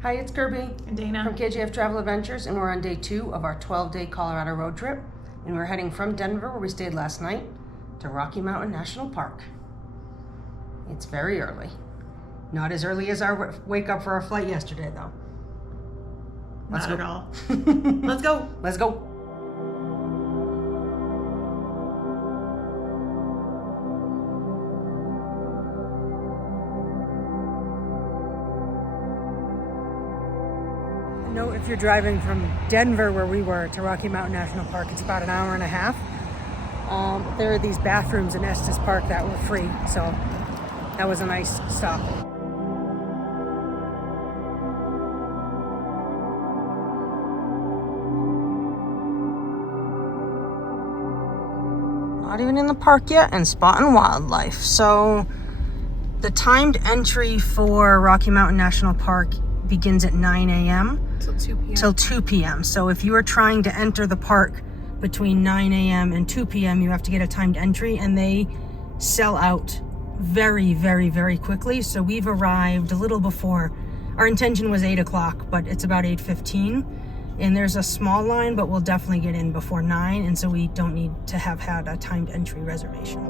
Hi, it's Kirby and Dana from KJF-TravelAdventures, and we're on day 2 of our 12-day Colorado road trip. And we're heading from Denver, where we stayed last night, to Rocky Mountain National Park. It's very early. Not as early as our wake up for our flight yesterday, though. Not at all. Let's go. Let's go. Note, if you're driving from Denver, where we were, to Rocky Mountain National Park, it's about an hour and a half. There are these bathrooms in Estes Park that were free, so that was a nice stop. Not even in the park yet, and spotting wildlife. So the timed entry for Rocky Mountain National Park begins at 9 a.m. till 2 p.m. So if you are trying to enter the park between 9 a.m. and 2 p.m., you have to get a timed entry, and they sell out very, very, very quickly. So we've arrived a little before. Our intention was 8 o'clock, but it's about 8:15. And there's a small line, but we'll definitely get in before 9, and so we don't need to have had a timed entry reservation.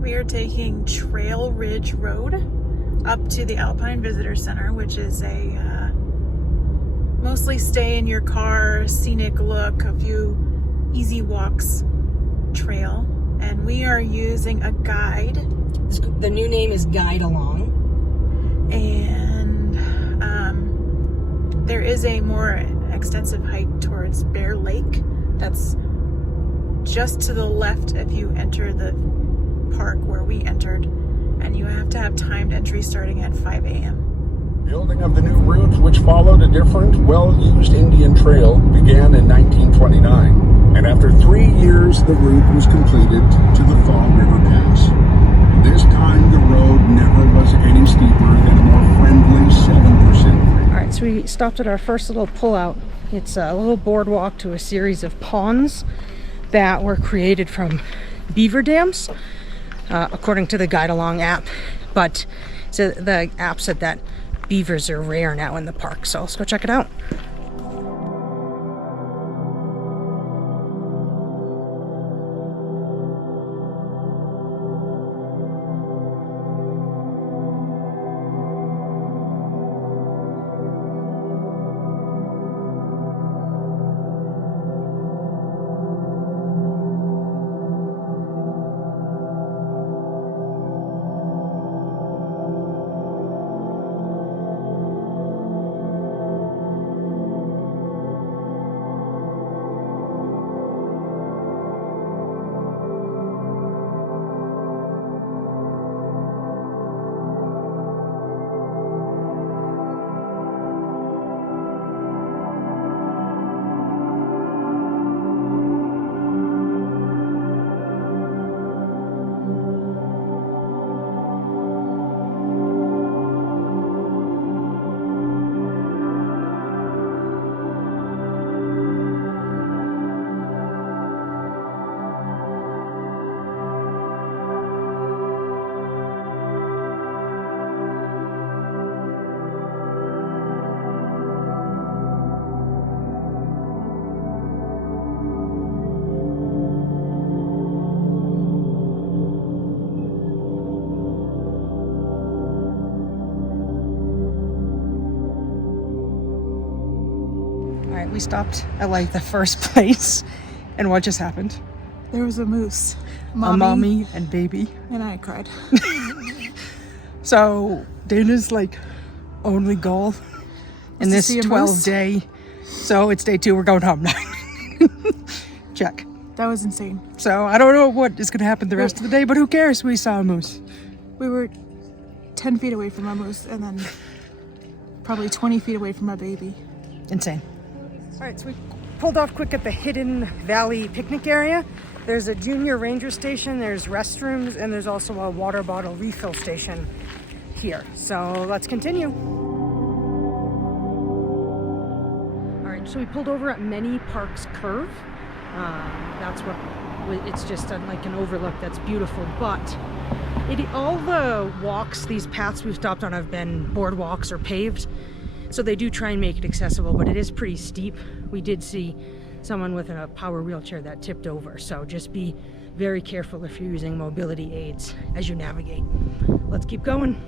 We are taking Trail Ridge Road up to the Alpine Visitor Center, which is a mostly stay in your car, scenic look, a few easy walks trail. And we are using a guide. The new name is Guidealong. And there is a more extensive hike towards Bear Lake. That's just to the left if you enter the park where we entered. And you have to have timed entry starting at 5 a.m. Building of the new route, which followed a different, well-used Indian trail, began in 1929. And after 3 years, the route was completed to the Fall River Pass. This time, the road never was any steeper than a more friendly 7%. All right, so we stopped at our first little pullout. It's a little boardwalk to a series of ponds that were created from beaver dams, according to the Guidealong app. But so the app said that beavers are rare now in the park, so let's go check it out. We stopped at like the first place, and what just happened? There was a moose. A mommy and baby. And I cried. So Dana's like only goal in this 12-day. So it's day 2. We're going home now. Check. That was insane. So I don't know what is going to happen the rest of the day, but who cares? We saw a moose. We were 10 feet away from a moose, and then probably 20 feet away from a baby. Insane. All right, so we pulled off quick at the Hidden Valley picnic area. There's a junior ranger station, there's restrooms, and there's also a water bottle refill station here. So let's continue. All right, so we pulled over at Many Parks Curve. That's what it's just like an overlook that's beautiful. But all the walks, these paths we've stopped on have been boardwalks or paved, so they do try and make it accessible, but it is pretty steep. We did see someone with a power wheelchair that tipped over, so just be very careful if you're using mobility aids as you navigate. Let's keep going.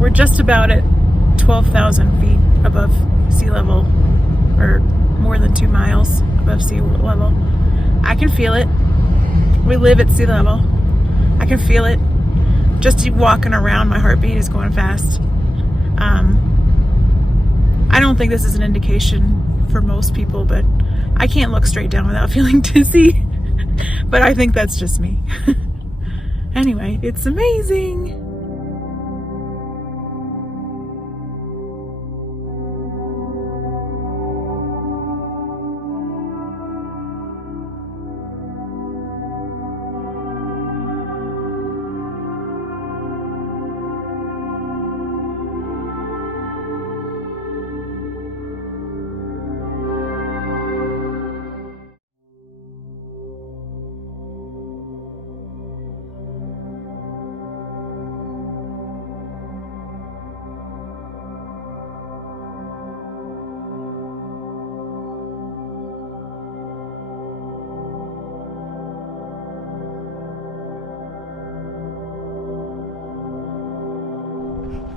We're just about at 12,000 feet above sea level, or more than 2 miles above sea level. I can feel it. We live at sea level. I can feel it. Just walking around, my heartbeat is going fast. I don't think this is an indication for most people, but I can't look straight down without feeling dizzy. But I think that's just me. Anyway, it's amazing.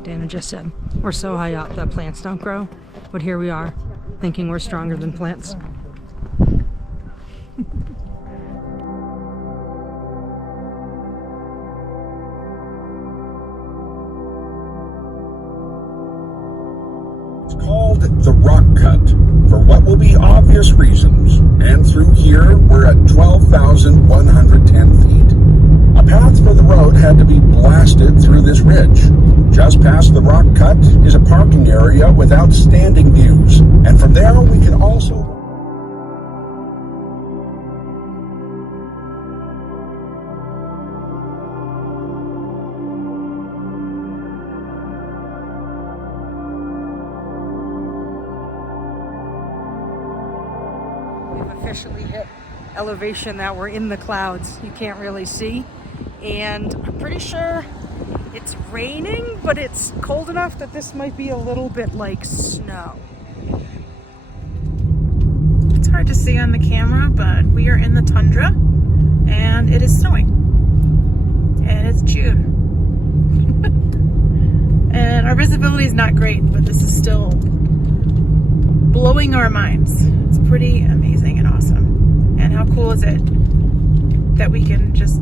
Dana just said, we're so high up that plants don't grow, but here we are, thinking we're stronger than plants. It's called the Rock Cut for what will be obvious reasons, and through here we're at 12,110 feet. A path for the road had to be blasted through this ridge. Just past the Rock Cut is a parking area with outstanding views, and from there we can also... We've officially hit elevation that we're in the clouds. You can't really see, and I'm pretty sure it's raining, but it's cold enough that this might be a little bit like snow. It's hard to see on the camera, but we are in the tundra and it is snowing. And it's June. And our visibility is not great, but this is still blowing our minds. It's pretty amazing and awesome. And how cool is it that we can just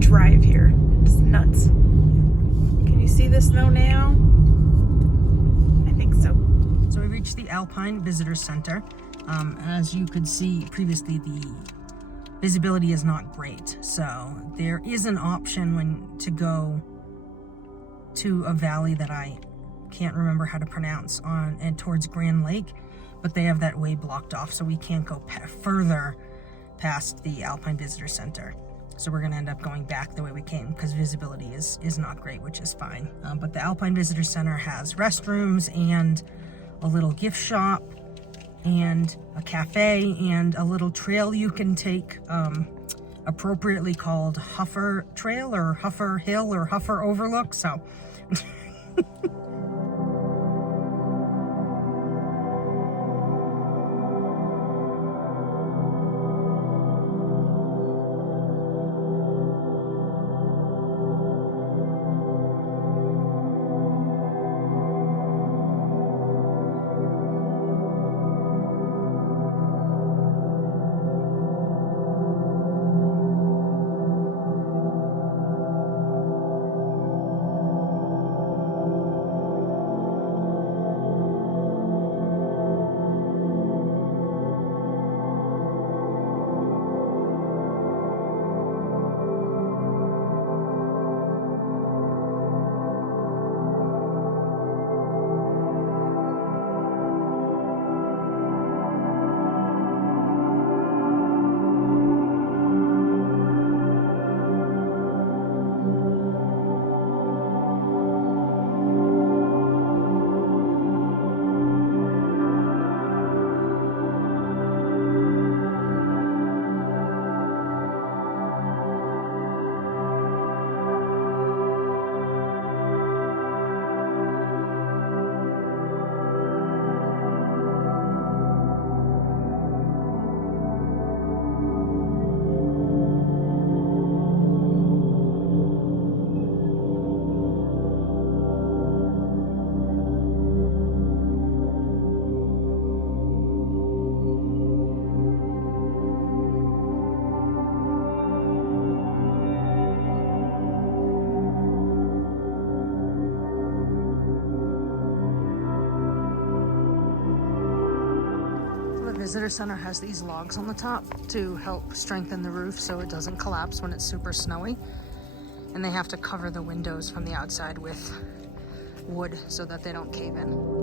drive here? It's nuts. Can you see the snow now? I think so. So we reached the Alpine Visitor Center. As you could see previously, the visibility is not great. So there is an option to go to a valley that I can't remember how to pronounce and towards Grand Lake, but they have that way blocked off, so we can't go further past the Alpine Visitor Center. So we're gonna end up going back the way we came because visibility is not great, which is fine. But the Alpine Visitor Center has restrooms and a little gift shop and a cafe and a little trail you can take, appropriately called Huffer Trail or Huffer Hill or Huffer Overlook. So visitor center has these logs on the top to help strengthen the roof so it doesn't collapse when it's super snowy. And they have to cover the windows from the outside with wood so that they don't cave in.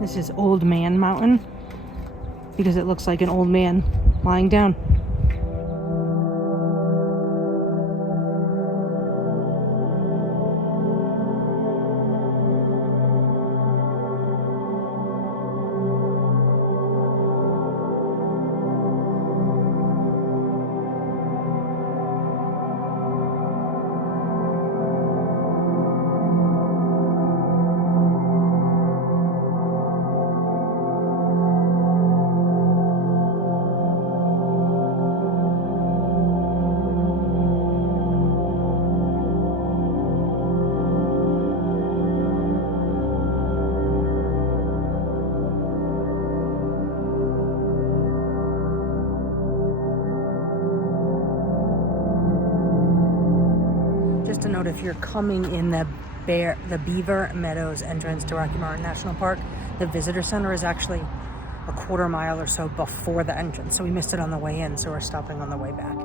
This is Old Man Mountain because it looks like an old man lying down. Just a note, if you're coming in the Beaver Meadows entrance to Rocky Mountain National Park, the visitor center is actually a quarter mile or so before the entrance. So we missed it on the way in, so we're stopping on the way back.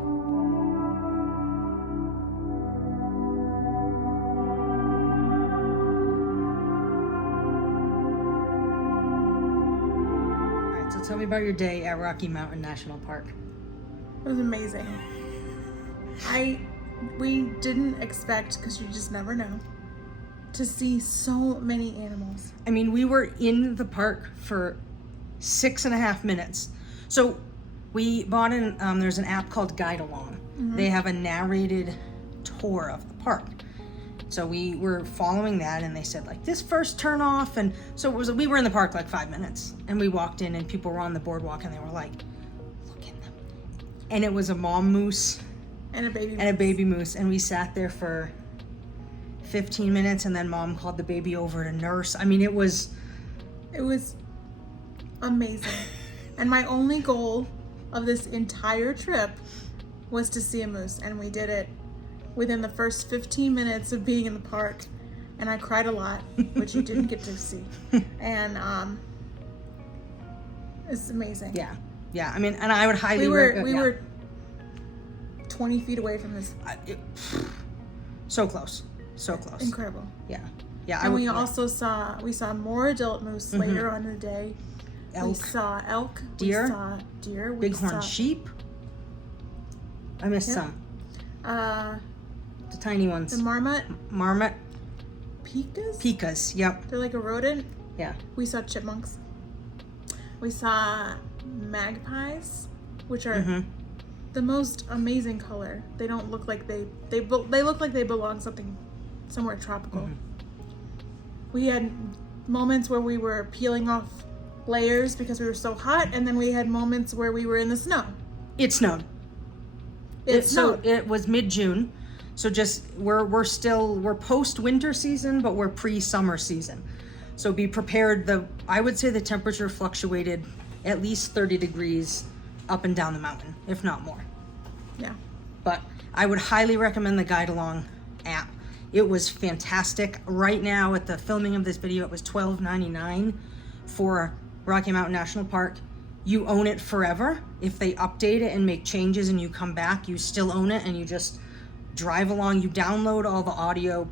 So tell me about your day at Rocky Mountain National Park. It was amazing. We didn't expect, because you just never know, to see so many animals. I mean, we were in the park for 6.5 minutes. So we bought there's an app called Guidealong. They have a narrated tour of the park. So we were following that, and they said, like, this first turn off. And so we were in the park like 5 minutes, and we walked in, and people were on the boardwalk, and they were like, look at them. And it was a mom moose And a baby moose. and a baby moose. And we sat there for 15 minutes, and then mom called the baby over to nurse. I mean, it was amazing. And my only goal of this entire trip was to see a moose, and we did it within the first 15 minutes of being in the park. And I cried a lot, which you didn't get to see. And it's amazing. Yeah. I mean, and I would highly we were 20 feet away from this. So close. Incredible. Yeah. And we saw more adult moose later on in the day. Elk. We saw elk. Deer. We saw deer. Bighorn sheep. I missed some. The tiny ones. The marmot. Pikas? Pikas? Pikas, yep. They're like a rodent. Yeah. We saw chipmunks. We saw magpies, which are the most amazing color. They don't look like they look like they belong somewhere tropical. We had moments where we were peeling off layers because we were so hot, and then we had moments where we were in the snow. It snowed. So it was mid-June. So just we're post-winter season, but we're pre-summer season. So be prepared. I would say the temperature fluctuated at least 30 degrees up and down the mountain, if not more. Yeah. But I would highly recommend the Guidealong app. It was fantastic. Right now, at the filming of this video, it was $12.99 for Rocky Mountain National Park. You own it forever. If they update it and make changes and you come back, you still own it, and you just drive along. You download all the audio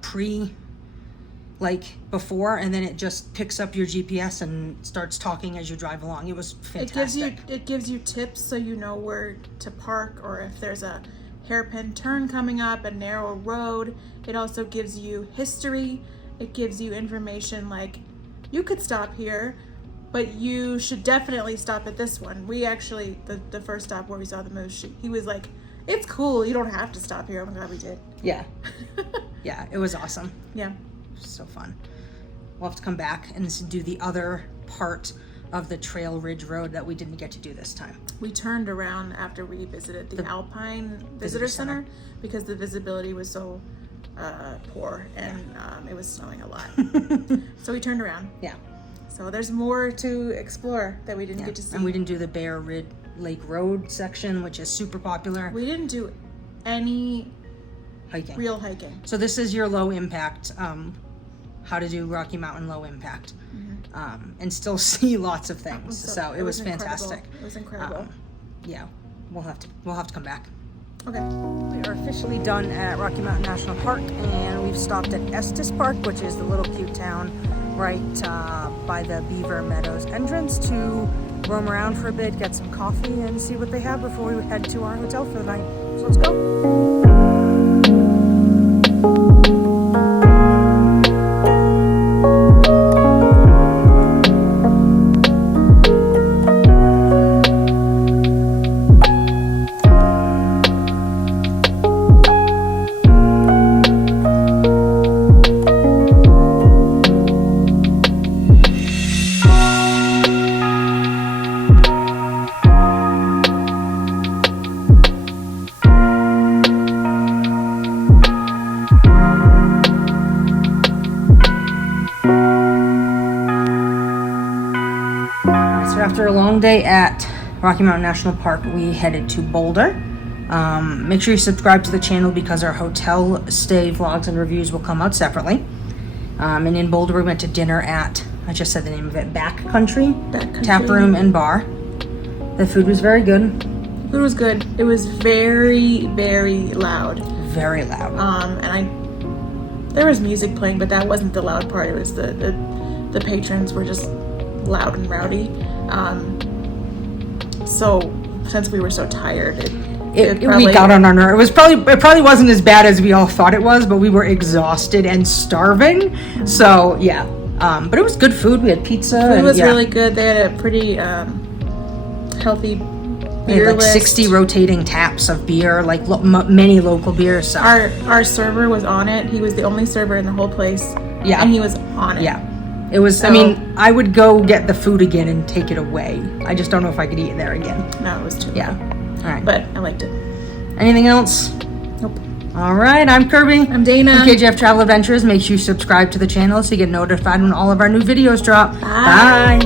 before, and then it just picks up your GPS and starts talking as you drive along. It was fantastic. It gives you tips so you know where to park, or if there's a hairpin turn coming up, a narrow road. It also gives you history. It gives you information like, you could stop here, but you should definitely stop at this one. We actually, the first stop where we saw the moose, he was like, it's cool, you don't have to stop here. I'm glad we did. Yeah. Yeah, it was awesome. Yeah. So fun. We'll have to come back and do the other part of the Trail Ridge Road that we didn't get to do this time. We turned around after we visited the Alpine Visitor Center because the visibility was so poor, and it was snowing a lot. So we turned around. Yeah. So there's more to explore that we didn't get to see. And we didn't do the Bear Ridge Lake Road section, which is super popular. We didn't do any hiking. Real hiking. So this is your low impact, how to do Rocky Mountain low impact, and still see lots of things. So it was fantastic. It was incredible. Yeah, we'll have to come back. Okay. We are officially done at Rocky Mountain National Park, and we've stopped at Estes Park, which is the little cute town right by the Beaver Meadows entrance, to roam around for a bit, get some coffee, and see what they have before we head to our hotel for the night. So let's go. After a long day at Rocky Mountain National Park, we headed to Boulder. Make sure you subscribe to the channel because our hotel stay vlogs and reviews will come out separately. And in Boulder, we went to dinner at, I just said the name of it, Backcountry Taproom and Bar. The food was very good. Food was good. It was very, very loud. Very loud. And there was music playing, but that wasn't the loud part. It was the patrons were just loud and rowdy. so since we were so tired, we got on our nerve. It probably wasn't as bad as we all thought it was, but we were exhausted and starving. So yeah, but it was good food. We had pizza. It was really good. They had a pretty healthy beer list. 60 rotating taps of beer, like many local beers. So. Our server was on it. He was the only server in the whole place. Yeah, and he was on it. Yeah. It was, so, I mean, I would go get the food again and take it away. I just don't know if I could eat it there again. No, it was too Yeah. good. All right. But I liked it. Anything else? Nope. All right. I'm Kirby. I'm Dana. From KJF Travel Adventures. Make sure you subscribe to the channel so you get notified when all of our new videos drop. Bye.